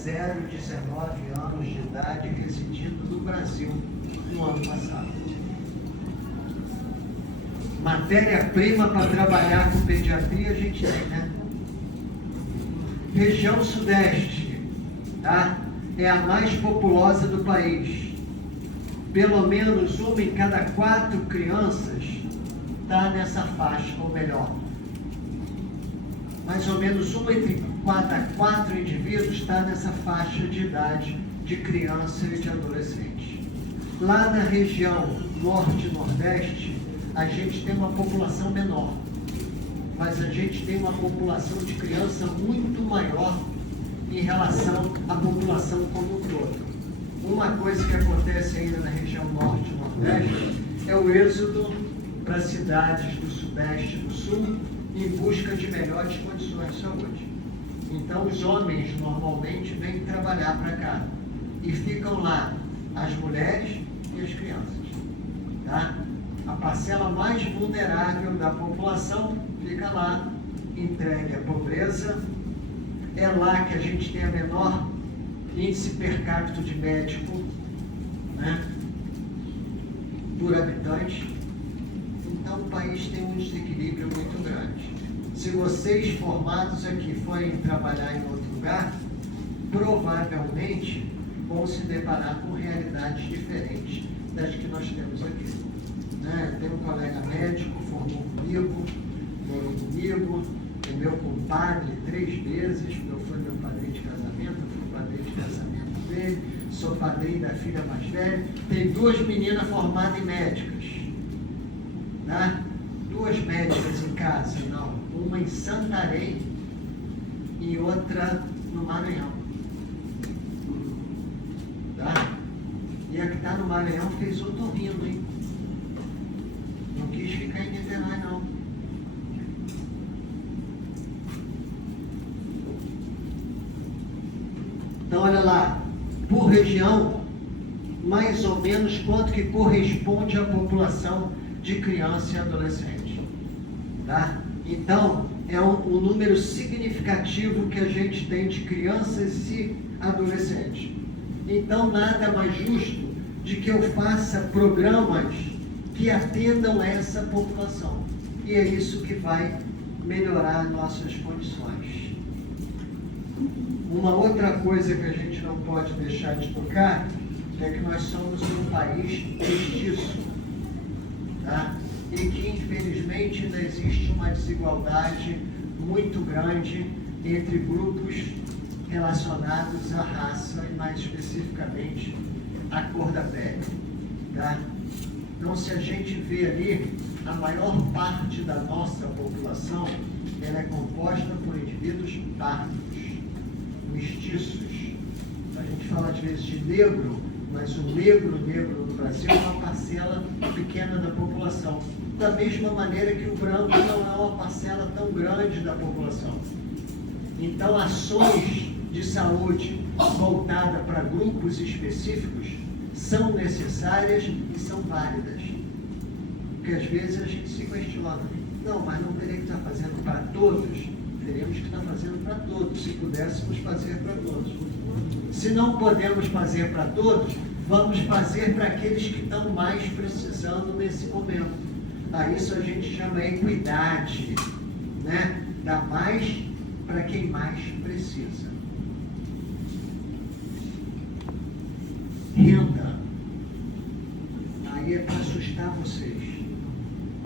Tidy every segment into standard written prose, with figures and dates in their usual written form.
0 a 19 anos de idade residindo no Brasil no ano passado. Matéria-prima para trabalhar com pediatria a gente tem, né? Região Sudeste, tá? É a mais populosa do país. Pelo menos uma em cada 4 crianças está nessa faixa, ou melhor, mais ou menos uma entre cada 4 indivíduos está nessa faixa de idade de criança e de adolescente. Lá na região Norte e Nordeste, a gente tem uma população menor, mas a gente tem uma população de criança muito maior em relação à população como um todo. Uma coisa que acontece ainda na região Norte e Nordeste é o êxodo para cidades do Sudeste e do Sul em busca de melhores condições de saúde. Então, os homens normalmente vêm trabalhar para cá e ficam lá as mulheres e as crianças, tá? A parcela mais vulnerável da população fica lá, entregue à pobreza. É lá que a gente tem a menor índice per capita de médico, né, por habitante. Então, o país tem um desequilíbrio muito grande. Se vocês formados aqui forem trabalhar em outro lugar, provavelmente vão se deparar com realidades diferentes das que nós temos aqui. Né? Tem um colega médico, formou comigo, morou comigo, é meu compadre 3 vezes, eu fui meu padrinho de casamento, eu fui padrinho de casamento dele, sou padrinho da filha mais velha, tem 2 meninas formadas em médicas, tá? 2 médicas em casa, não, uma em Santarém e outra no Maranhão, tá? E a que está no Maranhão fez otorrino, hein? Não quis ficar em Niterói, não. Então, olha lá, por região, mais ou menos quanto que corresponde à população de criança e adolescente, tá? Então, é um número significativo que a gente tem de crianças e adolescentes. Então, nada mais justo de que eu faça programas que atendam essa população. E é isso que vai melhorar nossas condições. Uma outra coisa que a gente não pode deixar de tocar é que nós somos um país mestiço, tá? E que infelizmente ainda existe uma desigualdade muito grande entre grupos relacionados à raça e mais especificamente à cor da pele, tá? Então, se a gente vê ali, a maior parte da nossa população, ela é composta por indivíduos pardos, mestiços. A gente fala às vezes de negro, mas o negro no Brasil é uma parcela pequena da população. Da mesma maneira que o branco não é uma parcela tão grande da população. Então, ações de saúde voltadas para grupos específicos são necessárias e são válidas. Porque às vezes a gente se questiona, não, mas não teria que estar fazendo para todos? Teríamos que estar fazendo para todos, se pudéssemos fazer para todos. Se não podemos fazer para todos, vamos fazer para aqueles que estão mais precisando nesse momento. A isso a gente chama equidade, né? Dá mais para quem mais precisa. Renda. Aí é para assustar vocês,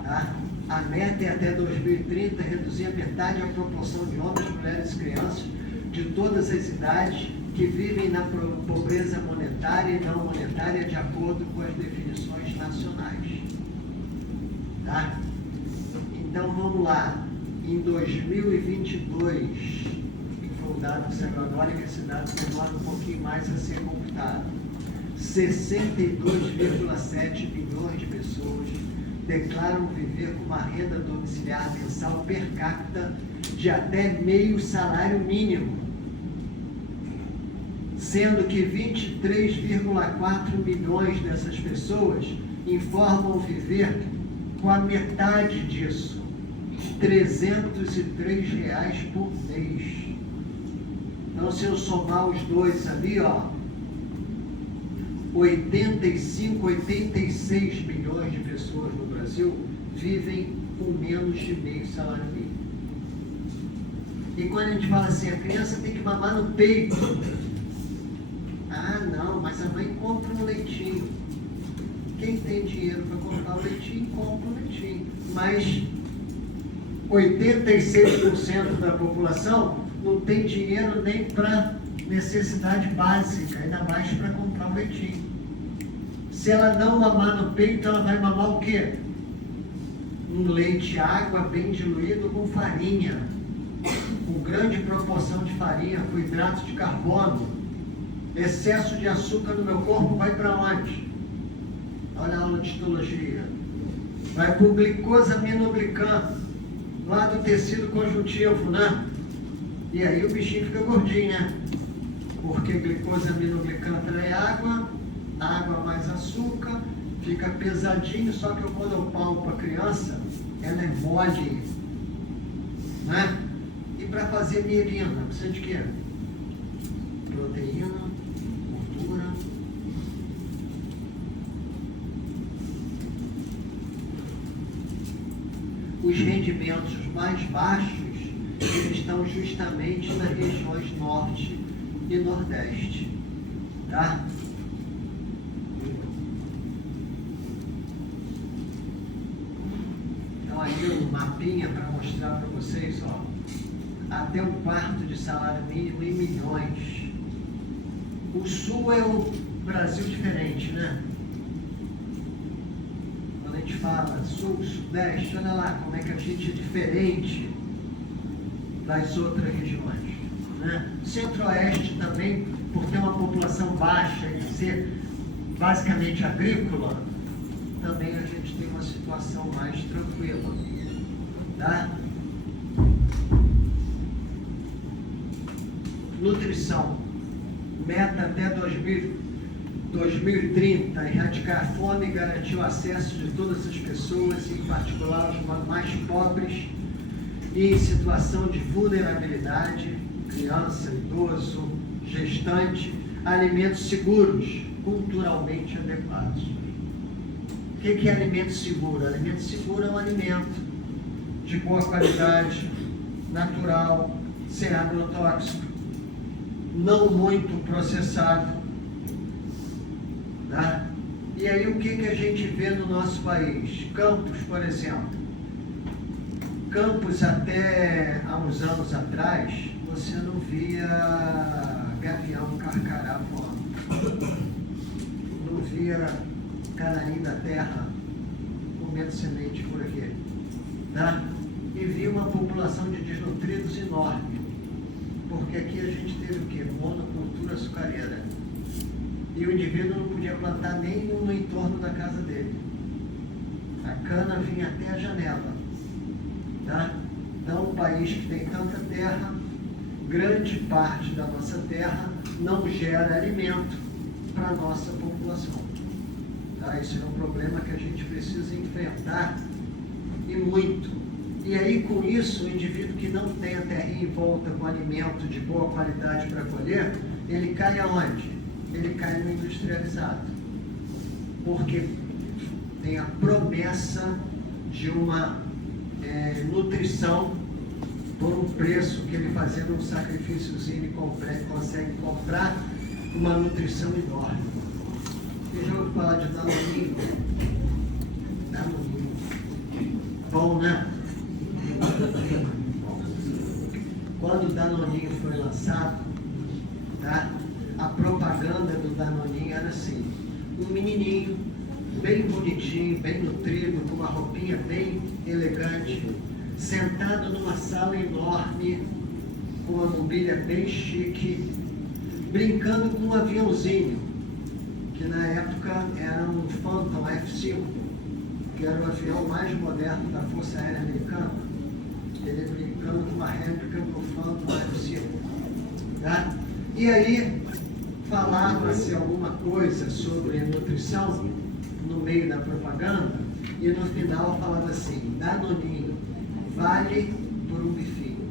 tá? A meta é até 2030 reduzir a metade a proporção de homens, mulheres e crianças de todas as idades que vivem na pobreza monetária e não monetária de acordo com as definições nacionais. Tá? Então vamos lá. Em 2022, que foi o dado que saiu agora, que esse dado demora um pouquinho mais a ser computado, 62,7 milhões de pessoas declaram viver com uma renda domiciliar mensal per capita de até meio salário mínimo, sendo que 23,4 milhões dessas pessoas informam viver com a metade disso, R$ 303 por mês. Então, se eu somar os dois ali, ó, 85, 86 milhões de pessoas no Brasil vivem com menos de meio salário mínimo. E quando a gente fala assim, a criança tem que mamar no peito. Ah, não, mas a mãe compra um leitinho. Quem tem dinheiro para comprar o leitinho, compra o leitinho. Mas 86% da população não tem dinheiro nem para necessidade básica, ainda mais para comprar o leitinho. Se ela não mamar no peito, ela vai mamar o quê? Um leite água bem diluído com farinha, com grande proporção de farinha, com hidrato de carbono. Excesso de açúcar no meu corpo vai para onde? Olha a aula de histologia. Vai para o glicosaminoglicano, lá do tecido conjuntivo, né? E aí o bichinho fica gordinho, né? Porque glicosaminoglicano é água, água mais açúcar, fica pesadinho, só que quando eu palpo a criança, ela é mole, né? E para fazer mielina, precisa de quê? Proteína, gordura. Os rendimentos mais baixos, eles estão justamente nas regiões norte e nordeste, tá? Então aí um mapinha para mostrar para vocês, ó, até um quarto de salário mínimo em milhões. O sul é o Brasil diferente, né? Quando a gente fala sul, sudeste, olha lá como é que a gente é diferente das outras regiões, né? Centro-oeste também, por ter uma população baixa e ser basicamente agrícola, também a gente tem uma situação mais tranquila, tá? Nutrição, meta até 2030, erradicar a fome e garantir o acesso de todas as pessoas, em particular os mais pobres e em situação de vulnerabilidade, criança, idoso, gestante, alimentos seguros, culturalmente adequados. O que é alimento seguro? Alimento seguro é um alimento de boa qualidade, natural, sem agrotóxico, não muito processado, tá? E aí o que a gente vê no nosso país? Campos, por exemplo. Campos até há uns anos atrás, você não via gavião carcará voando. Não via canarim da terra comendo semente por aqui, tá? E via uma população de desnutridos enorme. Porque aqui a gente teve o quê? Monocultura açucareira. E o indivíduo não podia plantar nem no entorno da casa dele. A cana vinha até a janela. Tá? Então, um país que tem tanta terra, grande parte da nossa terra não gera alimento para a nossa população. Tá? Esse é um problema que a gente precisa enfrentar, e muito. E aí, com isso, o indivíduo que não tem a terrinha em volta com alimento de boa qualidade para colher, ele cai aonde? Ele cai no industrializado. Porque tem a promessa de uma nutrição por um preço que ele, fazendo um sacrifíciozinho, ele consegue comprar uma nutrição enorme. Você já ouviu falar de Danoninho? Danoninho. Bom, né? Quando o Danoninho foi lançado, tá? A propaganda do Danoninho era assim: um menininho bem bonitinho, bem nutrido, com uma roupinha bem elegante, sentado numa sala enorme, com uma mobília bem chique, brincando com um aviãozinho, que na época era um Phantom F-5, que era o avião mais moderno da Força Aérea Americana. Ele brincando com uma réplica do Phantom F-5, tá? E aí falava-se alguma coisa sobre nutrição no meio da propaganda, e no final falava assim: Danoninho vale por um bifinho.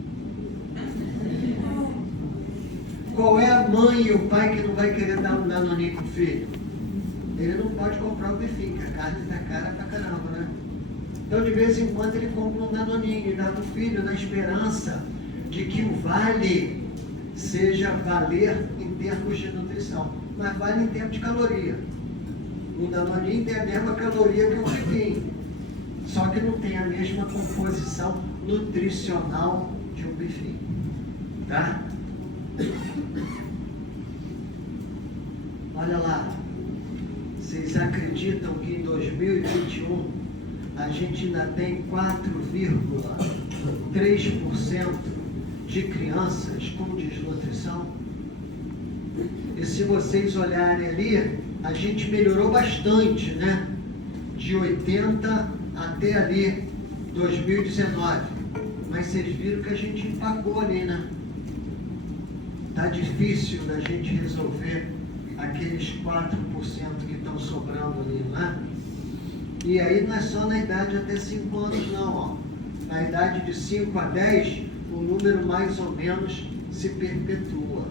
Qual é a mãe e o pai que não vai querer dar um danoninho pro filho? Ele não pode comprar o bifinho, que a carne está cara pra caramba, né? Então, de vez em quando, ele compra um danoninho e dá pro filho, na esperança de que o vale seja valer em termos de nutrição, mas vale em termos de caloria. O danoninho tem a mesma caloria que o bifinho, só que não tem a mesma composição nutricional de um bifinho, tá? Olha lá, vocês acreditam que em 2021 a gente ainda tem 4,3% de crianças com desnutrição? E se vocês olharem ali, a gente melhorou bastante, né? De 80 até ali 2019. Mas vocês viram que a gente empacou ali, né? Tá difícil da gente resolver aqueles 4% que estão sobrando ali, não é? E aí não é só na idade até 5 anos não, ó. Na idade de 5 a 10, o número mais ou menos se perpetua,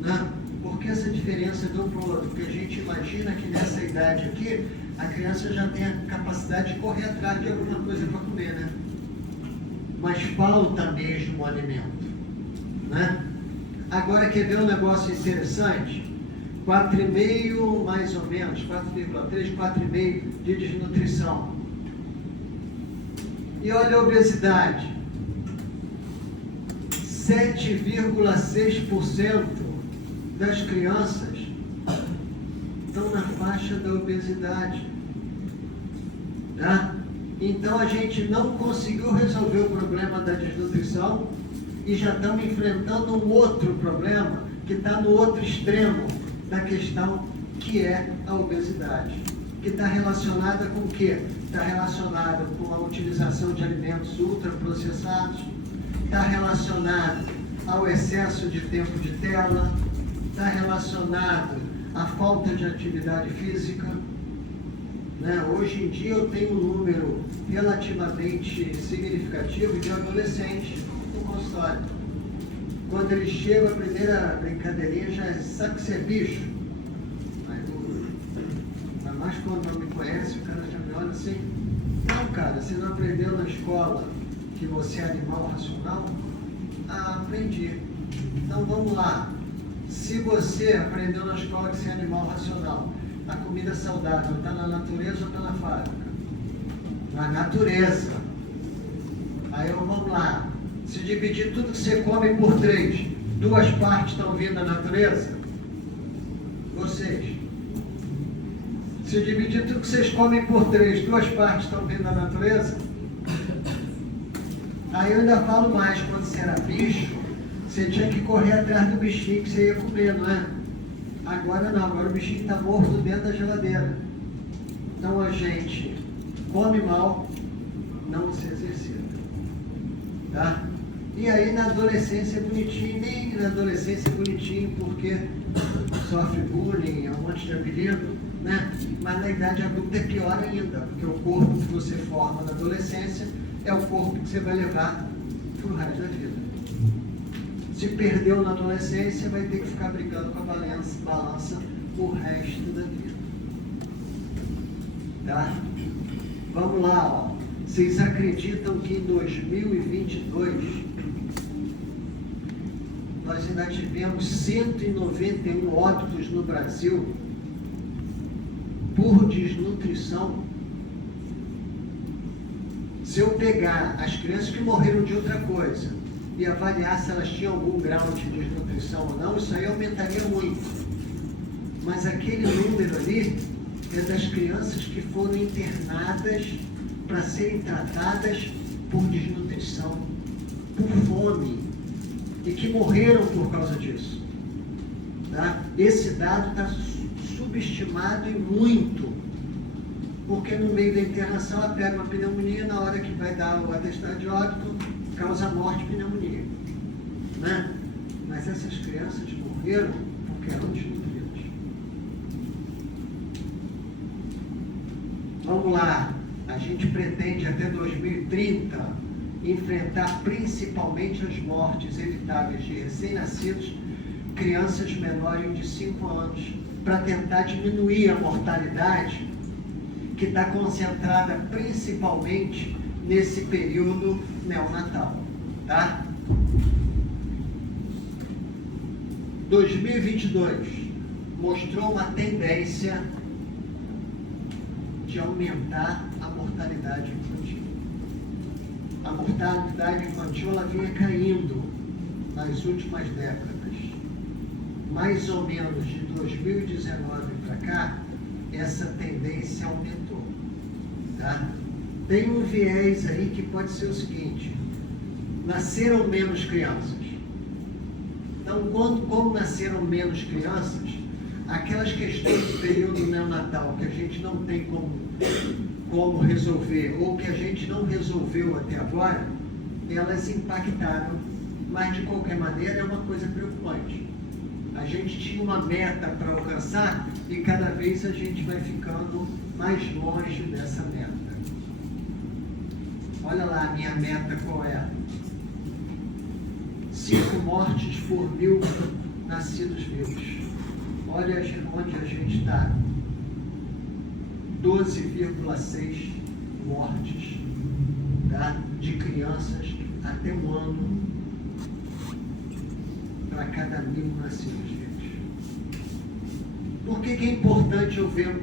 né? Por que essa diferença de um para o outro? Porque a gente imagina que nessa idade aqui, a criança já tem a capacidade de correr atrás de alguma coisa para comer, né? Mas falta mesmo o alimento, né? Agora, quer ver um negócio interessante? 4,5 mais ou menos, 4,3, 4,5 de desnutrição. E olha a obesidade. 7,6% das crianças estão na faixa da obesidade. Tá? Então a gente não conseguiu resolver o problema da desnutrição e já estamos enfrentando um outro problema que está no outro extremo da questão, que é a obesidade, que está relacionada com o quê? Está relacionada com a utilização de alimentos ultraprocessados, está relacionado ao excesso de tempo de tela, está relacionado à falta de atividade física, né? Hoje em dia eu tenho um número relativamente significativo de adolescentes no consultório. Quando eles chegam, a primeira brincadeirinha já é: sabe que você é bicho? Mas mais quando não me conhece, o cara já me olha assim: não, cara, você não aprendeu na escola que você é animal racional? Ah, aprendi. Então vamos lá. Se você aprendeu na escola que você é animal racional, a comida saudável está na natureza ou está na fábrica? Na natureza. Aí vamos lá. Se dividir tudo que você come por 3, 2 partes estão vindo da natureza? Vocês. Se dividir tudo que vocês comem por 3, 2 partes estão vindo da natureza? Aí eu ainda falo mais: quando você era bicho, você tinha que correr atrás do bichinho que você ia comer, não é? Agora não, agora o bichinho está morto dentro da geladeira. Então a gente come mal, não se exercita, tá? E aí na adolescência é bonitinho, nem na adolescência é bonitinho porque sofre bullying, é um monte de apelido, né? Mas na idade adulta é pior ainda, porque o corpo que você forma na adolescência é o corpo que você vai levar para o resto da vida. Se perdeu na adolescência, vai ter que ficar brigando com a balança o resto da vida. Tá? Vamos lá, ó. Vocês acreditam que em 2022 nós ainda tivemos 191 óbitos no Brasil por desnutrição? Se eu pegar as crianças que morreram de outra coisa e avaliar se elas tinham algum grau de desnutrição ou não, isso aí aumentaria muito. Mas aquele número ali é das crianças que foram internadas para serem tratadas por desnutrição, por fome, e que morreram por causa disso. Tá? Esse dado está subestimado e muito, porque no meio da internação ela pega uma pneumonia, na hora que vai dar o atestado de óbito, causa morte e pneumonia, né? Mas essas crianças morreram porque eram desnutridas. Vamos lá, a gente pretende até 2030 enfrentar principalmente as mortes evitáveis de recém-nascidos crianças menores de 5 anos, para tentar diminuir a mortalidade que está concentrada principalmente nesse período neonatal, tá? 2022 mostrou uma tendência de aumentar a mortalidade infantil. A mortalidade infantil ela vinha caindo nas últimas décadas. Mais ou menos de 2019 para cá, essa tendência aumentou. Tá? Tem um viés aí que pode ser o seguinte: nasceram menos crianças. Então, como nasceram menos crianças, aquelas questões do período neonatal que a gente não tem como resolver, ou que a gente não resolveu até agora, elas impactaram, mas de qualquer maneira é uma coisa preocupante. A gente tinha uma meta para alcançar e cada vez a gente vai ficando mais longe dessa meta. Olha lá a minha meta qual é? 5 mortes por 1000 nascidos vivos. Olha onde a gente está. 12,6 mortes, tá? De crianças até 1 ano para cada 1000 nascidos vivos. Por que é importante eu ver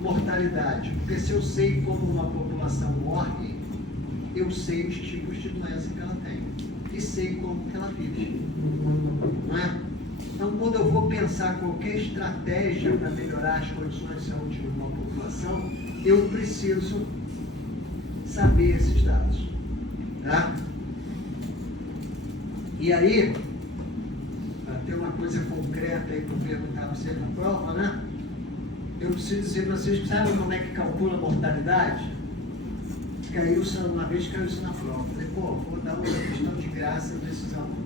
mortalidade? Porque se eu sei como uma população morre, eu sei os tipos de doença que ela tem e sei como que ela vive, não é? Então, quando eu vou pensar qualquer estratégia para melhorar as condições de saúde de uma população, eu preciso saber esses dados, tá? E aí, para ter uma coisa concreta aí para perguntar para você na prova, né? Eu preciso dizer para vocês que sabem como é que calcula a mortalidade? Uma vez caiu isso na prova. Falei, vou dar uma questão de graça desses alunos.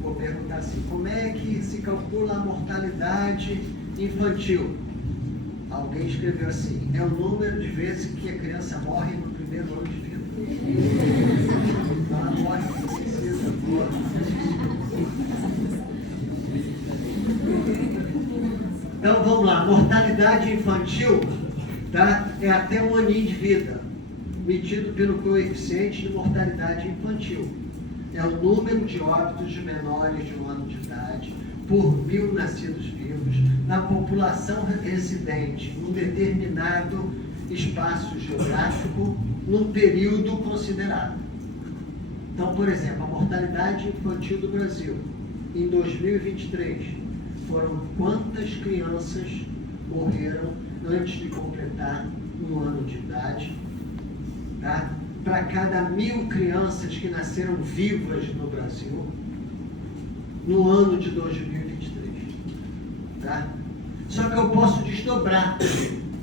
Vou perguntar assim, como é que se calcula a mortalidade infantil? Alguém escreveu assim, é o número de vezes que a criança morre no primeiro ano de vida. Ela morre porque precisa Então vamos lá, mortalidade infantil, tá? É até 1 aninho de vida, medido pelo coeficiente de mortalidade infantil. É o número de óbitos de menores de 1 ano de idade por 1000 nascidos vivos na população residente num determinado espaço geográfico num período considerado. Então, por exemplo, a mortalidade infantil do Brasil em 2023 foram quantas crianças morreram antes de completar 1 ano de idade, tá? Para cada 1000 crianças que nasceram vivas no Brasil no ano de 2023, tá? Só que eu posso desdobrar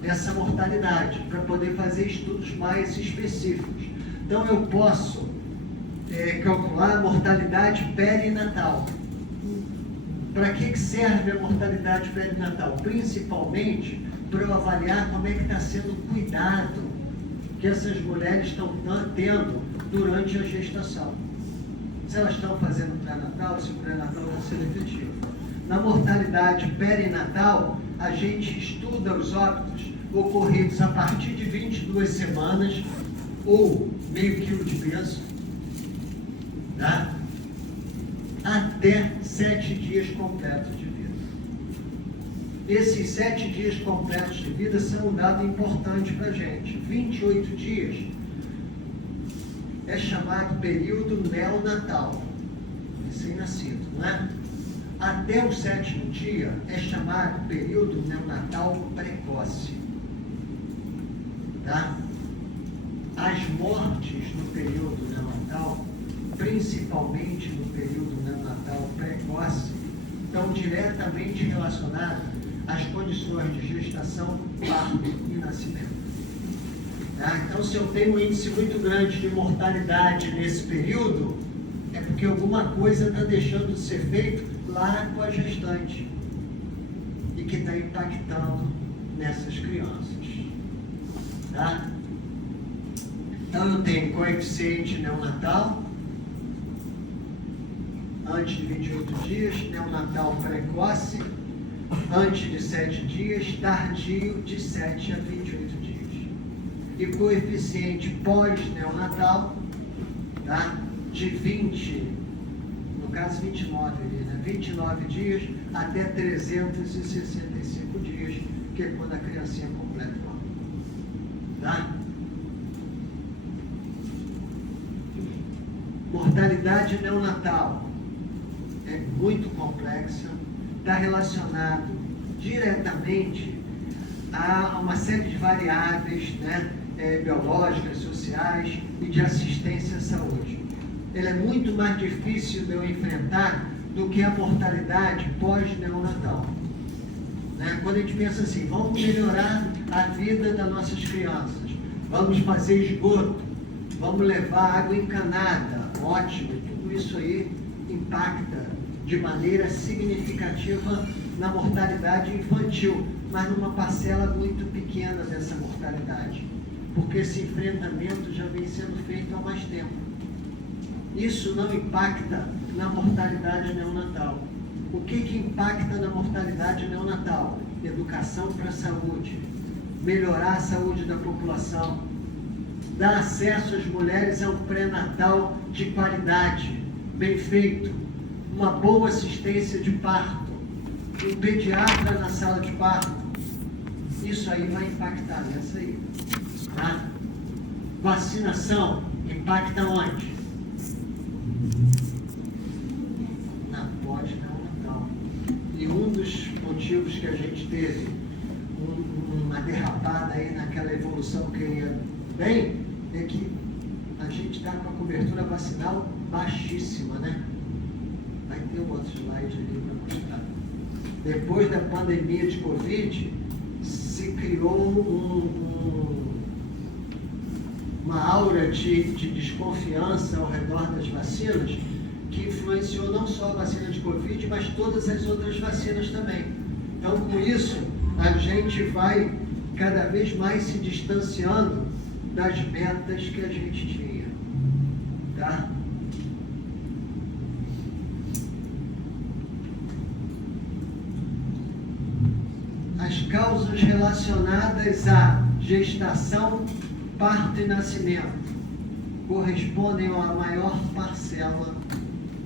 essa mortalidade para poder fazer estudos mais específicos. Então eu posso calcular a mortalidade perinatal. Para que serve a mortalidade perinatal? Principalmente para eu avaliar como é que está sendo o cuidado que essas mulheres estão tendo durante a gestação. Se elas estão fazendo pré-natal, se o pré-natal está sendo efetivo. Na mortalidade perinatal, a gente estuda os óbitos ocorridos a partir de 22 semanas ou meio quilo de peso, tá? Até 7 dias completos de vida. Esses 7 dias completos de vida são um dado importante para a gente. 28 dias é chamado período neonatal, recém-nascido, não é? Até o 7º dia é chamado período neonatal precoce, tá? As mortes no período neonatal, principalmente no período neonatal precoce, estão diretamente relacionadas às condições de gestação, parto e nascimento. Tá? Então, se eu tenho um índice muito grande de mortalidade nesse período, é porque alguma coisa está deixando de ser feito lá com a gestante e que está impactando nessas crianças. Tá? Então, eu tenho coeficiente neonatal, antes de 28 dias, neonatal precoce, antes de 7 dias, tardio de 7 a 28 dias. E coeficiente pós-neonatal, tá? De 20, no caso 29, né? 29 dias até 365 dias, que é quando a criancinha completa o ano. Tá? Mortalidade neonatal é muito complexa, está relacionado diretamente a uma série de variáveis, né, biológicas, sociais e de assistência à saúde. Ela é muito mais difícil de eu enfrentar do que a mortalidade pós-neonatal. Né? Quando a gente pensa assim, vamos melhorar a vida das nossas crianças, vamos fazer esgoto, vamos levar água encanada, ótimo, tudo isso aí impacta de maneira significativa na mortalidade infantil, mas numa parcela muito pequena dessa mortalidade, porque esse enfrentamento já vem sendo feito há mais tempo. Isso não impacta na mortalidade neonatal. O que impacta na mortalidade neonatal? Educação para a saúde, melhorar a saúde da população, dar acesso às mulheres a um pré-natal de qualidade, bem feito, uma boa assistência de parto, um pediatra na sala de parto. Isso aí vai impactar nessa aí. Tá? Vacinação impacta onde? Na pós-neonatal. E um dos motivos que a gente teve uma derrapada aí naquela evolução que ia bem, é que a gente está com a cobertura vacinal baixíssima, né? Vai ter um outro slide ali para mostrar. Depois da pandemia de Covid, se criou uma aura de desconfiança ao redor das vacinas, que influenciou não só a vacina de Covid, mas todas as outras vacinas também. Então, com isso, a gente vai cada vez mais se distanciando das metas que a gente tinha. Tá? As causas relacionadas à gestação, parto e nascimento correspondem à maior parcela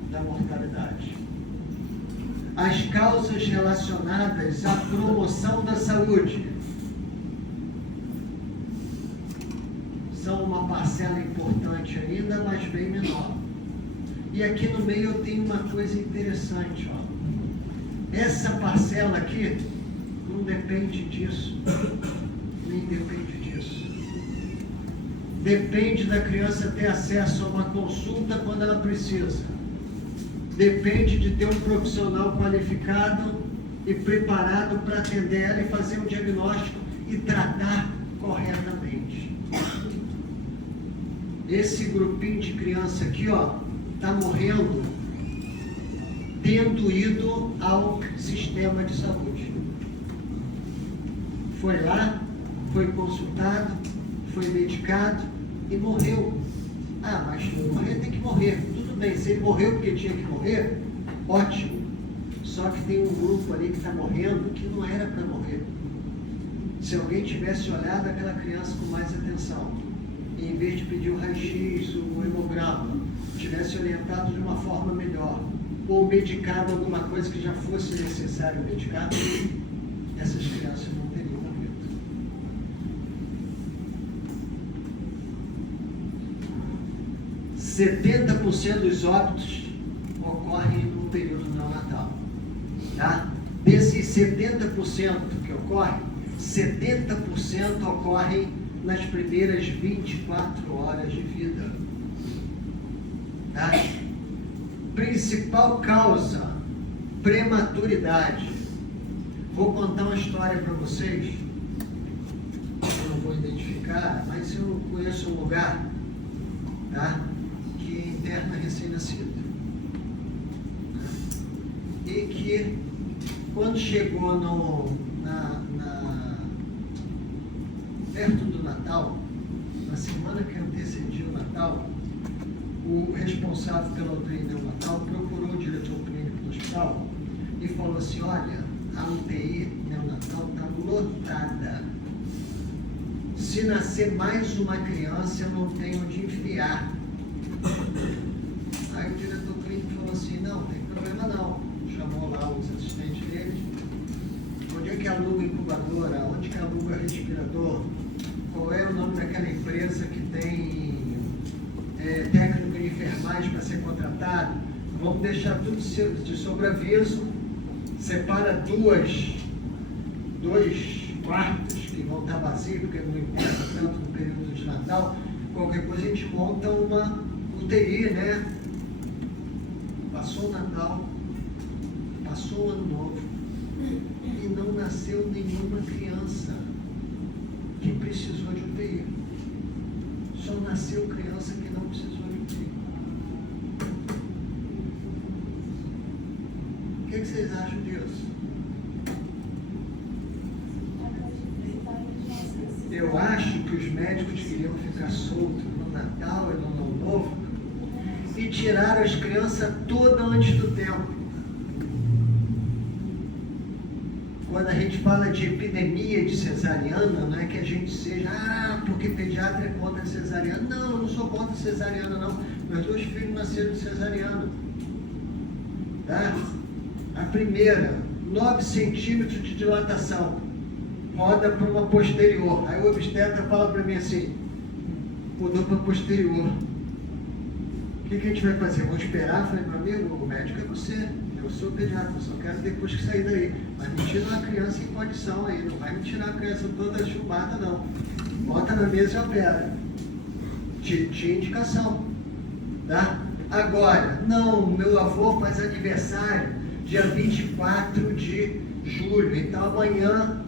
da mortalidade. As causas relacionadas à promoção da saúde são uma parcela importante ainda, mas bem menor. E aqui no meio eu tenho uma coisa interessante, ó. Essa parcela aqui não depende disso, nem depende disso. Depende da criança ter acesso a uma consulta quando ela precisa. Depende de ter um profissional qualificado e preparado para atender ela e fazer um diagnóstico e tratar corretamente. Esse grupinho de criança aqui, ó, está morrendo tendo ido ao sistema de saúde. Foi lá, foi consultado, foi medicado e morreu. Ah, mas morrer tem que morrer. Tudo bem, se ele morreu porque tinha que morrer, ótimo. Só que tem um grupo ali que está morrendo que não era para morrer. Se alguém tivesse olhado aquela criança com mais atenção, e em vez de pedir o raio-x, o hemograma, tivesse orientado de uma forma melhor, ou medicado alguma coisa que já fosse necessário medicar, essas crianças não teriam morrido. – 70% dos óbitos ocorrem no período neonatal. Tá? Desses 70% que ocorrem, 70% ocorrem nas primeiras 24 horas de vida. Tá? Principal causa, prematuridade. Vou contar uma história para vocês. Eu não vou identificar, mas eu conheço um lugar, tá, que interna recém-nascido. E que, quando chegou perto do Natal, na semana que antecedia o Natal, o responsável pela UTI neonatal procurou o diretor clínico do hospital e falou assim: olha, a UTI neonatal está lotada. Se nascer mais uma criança, eu não tenho onde enfiar. Aí o diretor clínico falou assim: não tem problema não. Chamou lá os assistentes deles. Onde é que aluga incubadora? Onde que aluga respirador? Qual é o nome daquela empresa que tem técnico de enfermagem para ser contratado? Vamos deixar tudo de sobreaviso, separa dois quartos que vão estar vazios, porque não importa tanto no período de Natal. Qualquer coisa a gente monta uma UTI, né? Passou o Natal, passou o Ano Novo e não nasceu nenhuma criança que precisou de UTI. Só nasceu criança que não precisou de UTI. O que vocês acham disso? Eu acho que os médicos queriam ficar soltos no Natal e no Ano Novo e tiraram as crianças todas antes do tempo. Quando a gente fala de epidemia de cesariana, não é que a gente seja, porque pediatra é contra a cesariana. Não, eu não sou contra a cesariana, não. Meus 2 filhos nasceram de cesariana. Tá? A primeira, 9 centímetros de dilatação. Roda para uma posterior. Aí o obstetra fala para mim assim: mudou para posterior. O que a gente vai fazer? Vou esperar? Eu falei: meu amigo, o médico é você. Eu sou pediatra, eu só quero depois que sair daí. Mas me tira uma criança em condição aí. Não vai me tirar a criança toda chubada, não. Bota na mesa e opera. Tinha indicação. Tá? Agora, não, meu avô faz aniversário dia 24 de julho. Então amanhã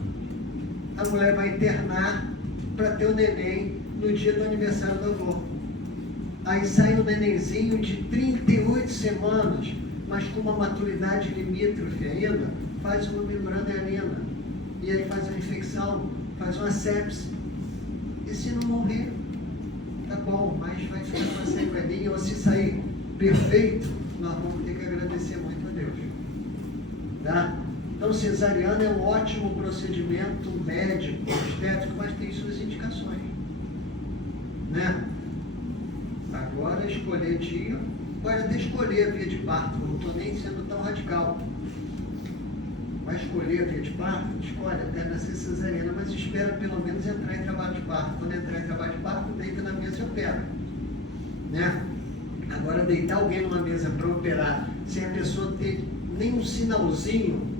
a mulher vai internar para ter o neném no dia do aniversário do avô. Aí sai um nenenzinho de 38 semanas, mas com uma maturidade limítrofe ainda, faz uma membrana hialina. E aí faz uma infecção, faz uma sepse. E se não morrer, tá bom, mas vai ficar uma sequelinha, ou se sair perfeito, nós vamos ter que agradecer muito a Deus. Tá? Então, cesariana é um ótimo procedimento médico, obstétrico, mas tem suas indicações. Né? Agora, escolher dia, pode até escolher a via de parto, não estou nem sendo tão radical. Vai escolher a via de parto? Escolhe até nascer cesariana, mas espera pelo menos entrar em trabalho de parto. Quando entrar em trabalho de parto, deita na mesa e opera. Né? Agora, deitar alguém numa mesa para operar, sem a pessoa ter nem um sinalzinho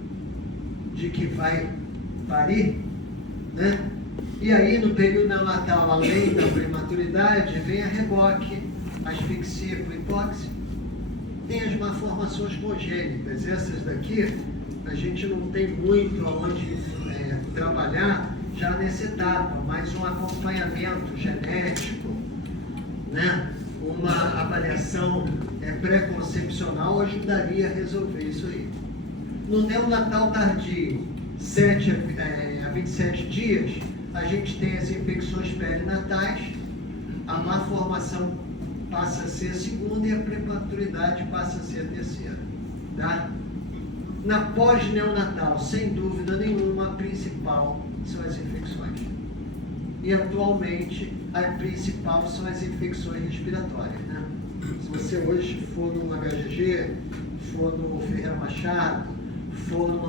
de que vai parir, né? E aí, no período neonatal, além da prematuridade, vem a reboque, a asfixia por hipóxia. Tem as malformações congênitas. Essas daqui, a gente não tem muito aonde trabalhar já nessa etapa, mas um acompanhamento genético, né? Uma avaliação pré-concepcional ajudaria a resolver isso aí. No neonatal tardio, 7 a 27 dias, a gente tem as infecções perinatais, a malformação passa a ser a segunda e a prematuridade passa a ser a terceira. Tá? Na pós-neonatal, sem dúvida nenhuma, a principal são as infecções. E atualmente, a principal são as infecções respiratórias. Né? Se você hoje for no HGG, for no Ferreira Machado, for no